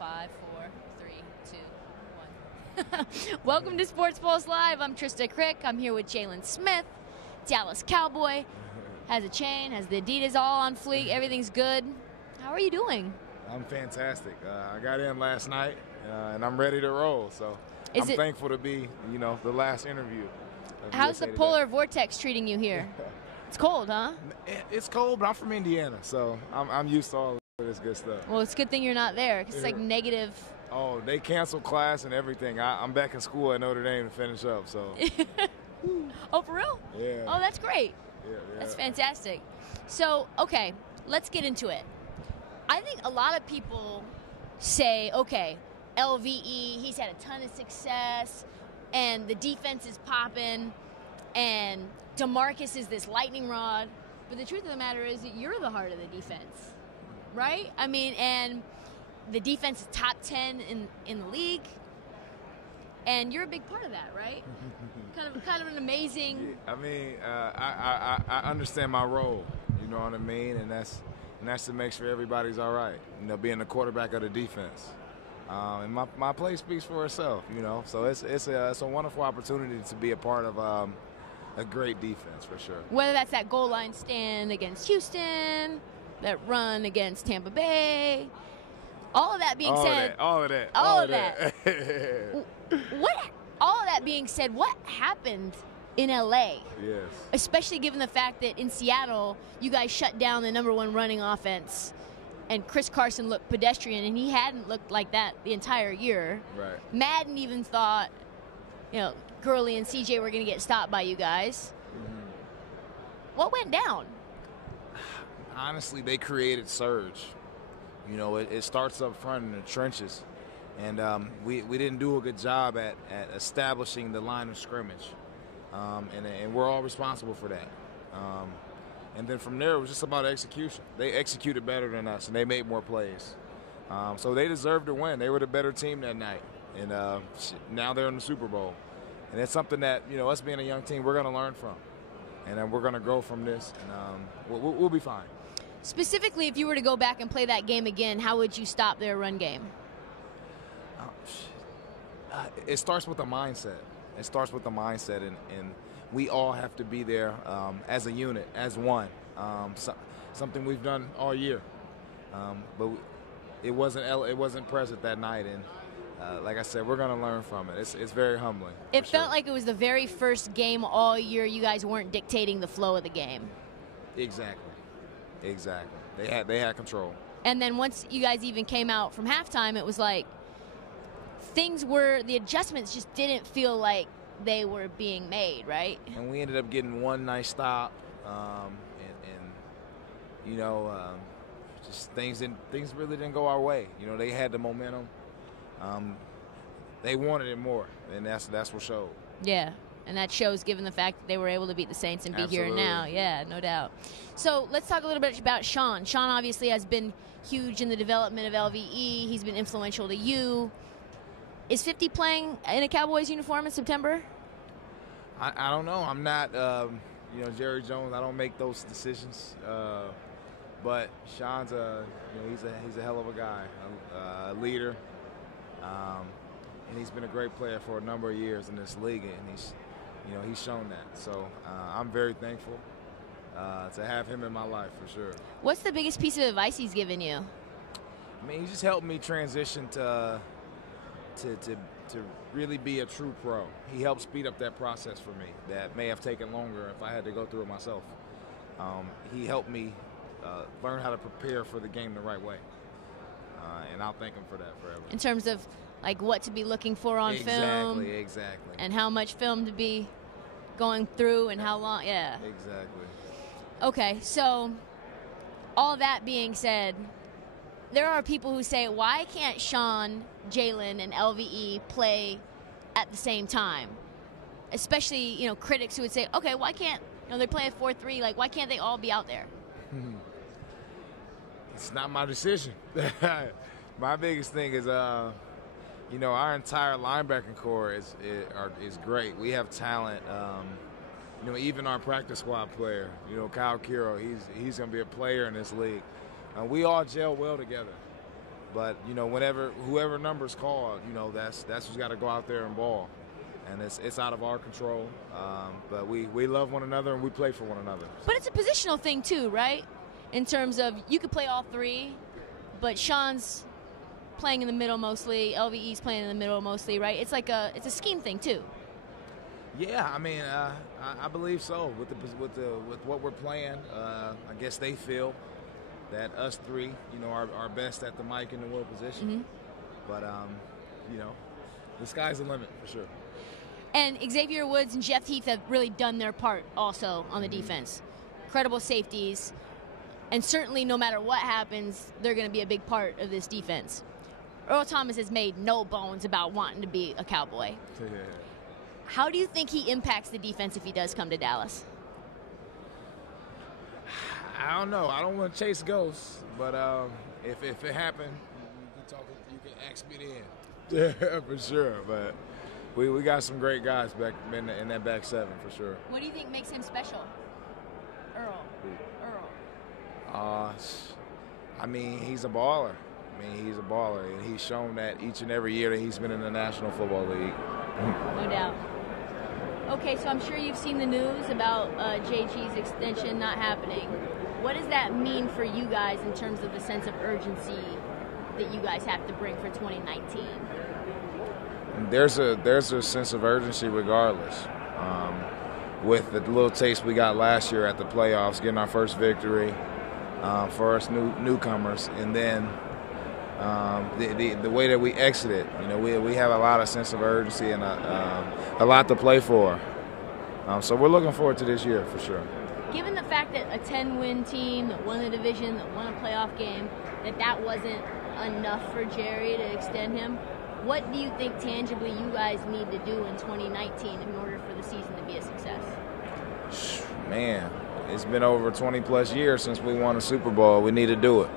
5, 4, 3, 2, 1. Welcome to Sports Pulse Live. I'm Trista Crick. I'm here with Jaylon Smith, Dallas Cowboy. Has a chain, has the Adidas all on fleek. Everything's good. How are you doing? I'm fantastic. I got in last night, and I'm ready to roll. So I'm thankful to be, the last interview. How's the polar vortex treating you here? It's cold, huh? It's cold, but I'm from Indiana, so I'm used to all of this good stuff. Well, it's a good thing you're not there, 'cause it's like negative. Oh, they canceled class and everything. I'm back in school at Notre Dame to finish up. So. Oh, for real? Yeah. Oh, that's great. Yeah. That's fantastic. So, okay, let's get into it. I think a lot of people say, okay, LVE, he's had a ton of success, and the defense is popping, and DeMarcus is this lightning rod. But the truth of the matter is that you're the heart of the defense, right? I mean, and the defense is top 10 in the league, and you're a big part of that, right? kind of an amazing. I mean, I understand my role. You know what I mean, and that's to make sure everybody's all right. Being the quarterback of the defense, and my play speaks for itself. So it's a wonderful opportunity to be a part of a great defense for sure. Whether that's that goal line stand against Houston, that run against Tampa Bay, all of that being said, all of that. All of that being said, what happened in LA? Yes. Especially given the fact that in Seattle, you guys shut down the #1 running offense, and Chris Carson looked pedestrian, and he hadn't looked like that the entire year. Right. Madden even thought, Gurley and CJ were going to get stopped by you guys. Mm-hmm. What went down? Honestly, they created surge. It starts up front in the trenches. And we didn't do a good job at establishing the line of scrimmage. And we're all responsible for that. And then from there, it was just about execution. They executed better than us, and they made more plays. So they deserved to win. They were the better team that night. And now they're in the Super Bowl. And it's something that, us being a young team, we're going to learn from. And then we're going to grow from this. And we'll be fine. Specifically, if you were to go back and play that game again, how would you stop their run game? It starts with a mindset. And we all have to be there as a unit, as one. Something we've done all year, but it wasn't present that night. And like I said, we're going to learn from it. It's very humbling. It felt like it was the very first game all year. You guys weren't dictating the flow of the game. Exactly. They had control. And then once you guys even came out from halftime, it was like the adjustments just didn't feel like they were being made, right? And we ended up getting one nice stop, just things really didn't go our way. They had the momentum. They wanted it more, and that's what showed. Yeah, and that shows given the fact that they were able to beat the Saints and be Absolutely. here now. Yeah, no doubt. So let's talk a little bit about Sean. Sean obviously has been huge in the development of LVE. He's been influential to you. Is 50 playing in a Cowboys uniform in September? I don't know. I'm not, Jerry Jones. I don't make those decisions. But Sean's he's a hell of a guy, a leader, and he's been a great player for a number of years in this league, and he's shown that. So I'm very thankful to have him in my life for sure. What's the biggest piece of advice he's given you? I mean, he just helped me transition to really be a true pro. He helped speed up that process for me that may have taken longer if I had to go through it myself. He helped me learn how to prepare for the game the right way, and I'll thank him for that forever. In terms of like what to be looking for on film, exactly, and how much film to be going through, and how long. Yeah, exactly. Okay, so all that being said, there are people who say, why can't Sean, Jaylon, and LVE play at the same time? Especially, critics who would say, okay, why can't, they play at 4-3, like, why can't they all be out there? It's not my decision. My biggest thing is, our entire linebacking core is great. We have talent. Even our practice squad player, Kyle Kiro, he's going to be a player in this league. We all gel well together. But whoever number's called, that's who's got to go out there and ball, and it's out of our control. But we love one another and we play for one another. But it's a positional thing too, right? In terms of you could play all three, but Sean's playing in the middle mostly, LVE's playing in the middle mostly, right? It's a scheme thing too. Yeah, I mean, I believe so. With what we're playing, I guess they feel that us three, are best at the mic and the will position. Mm-hmm. But the sky's the limit for sure. And Xavier Woods and Jeff Heath have really done their part also on the defense. Incredible safeties, and certainly no matter what happens, they're going to be a big part of this defense. Earl Thomas has made no bones about wanting to be a Cowboy. Yeah. How do you think he impacts the defense if he does come to Dallas? I don't know. I don't want to chase ghosts, but if it happened, you can ask me then. Yeah, for sure. But we got some great guys back in that back seven for sure. What do you think makes him special, Earl? I mean, he's a baller. And he's shown that each and every year that he's been in the National Football League. No doubt. Okay, so I'm sure you've seen the news about JG's extension not happening. What does that mean for you guys in terms of the sense of urgency that you guys have to bring for 2019? There's a sense of urgency regardless. With the little taste we got last year at the playoffs, getting our first victory for us newcomers, and then the way that we exited, we have a lot of sense of urgency and a lot to play for. So we're looking forward to this year for sure. Given the fact that a 10-win team that won the division, that won a playoff game, that wasn't enough for Jerry to extend him, what do you think tangibly you guys need to do in 2019 in order for the season to be a success? Man, it's been over 20-plus years since we won a Super Bowl. We need to do it.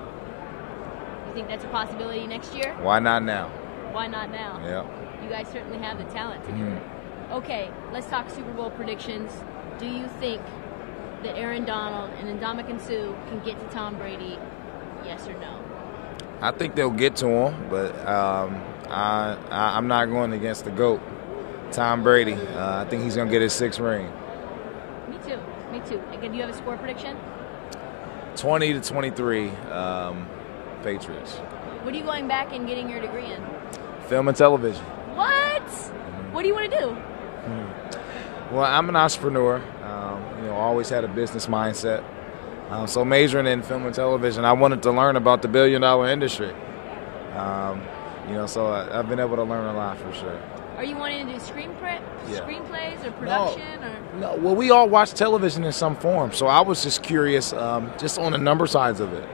You think that's a possibility next year? Why not now? Why not now? Yeah. You guys certainly have the talent to do it. Okay, let's talk Super Bowl predictions. Do you think that Aaron Donald and Ndamukong Suh can get to Tom Brady, yes or no? I think they'll get to him, but I'm not going against the GOAT, Tom Brady. I think he's going to get his 6th ring. Me too. Again, do you have a score prediction? 20-23, Patriots. What are you going back and getting your degree in? Film and television. What? What do you want to do? Well, I'm an entrepreneur. Always had a business mindset. So majoring in film and television, I wanted to learn about the billion-dollar industry. So I've been able to learn a lot for sure. Are you wanting to do screenplays or production? No. Well, we all watch television in some form, so I was just curious, just on the number sides of it.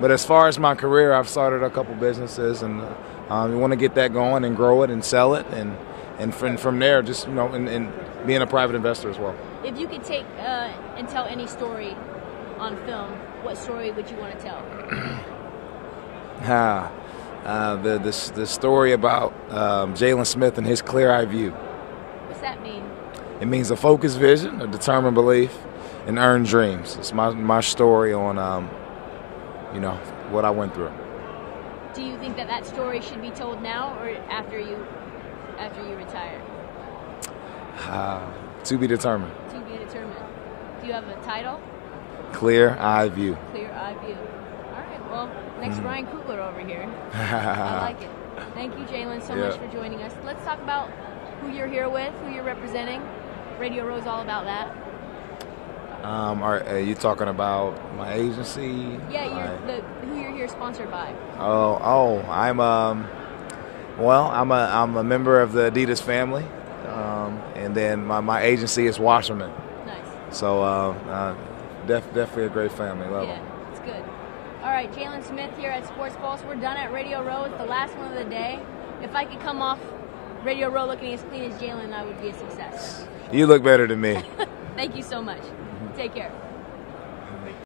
But as far as my career, I've started a couple businesses, and we want to get that going and grow it and sell it, and from there, just and being a private investor as well. If you could take and tell any story on film, what story would you want to tell? The story about Jaylon Smith and his clear-eye view. What's that mean? It means a focused vision, a determined belief, and earned dreams. It's my story on what I went through. Do you think that story should be told now or after you retire? To be determined. To be determined. Do you have a title? Clear-eye view. Clear-eye view. All right. Well, next Ryan Coogler over here. I like it. Thank you, Jaylon, so much for joining us. Let's talk about who you're here with, who you're representing. Radio Row's all about that. Are you talking about my agency? Yeah, who you're here sponsored by. I'm a member of the Adidas family, and then my agency is Washerman. Nice. So definitely a great family. Love them. It's good. All right, Jaylon Smith here at Sports Pulse. We're done at Radio Row. It's the last one of the day. If I could come off Radio Row looking as clean as Jaylon, I would be a success. You look better than me. Thank you so much. Take care.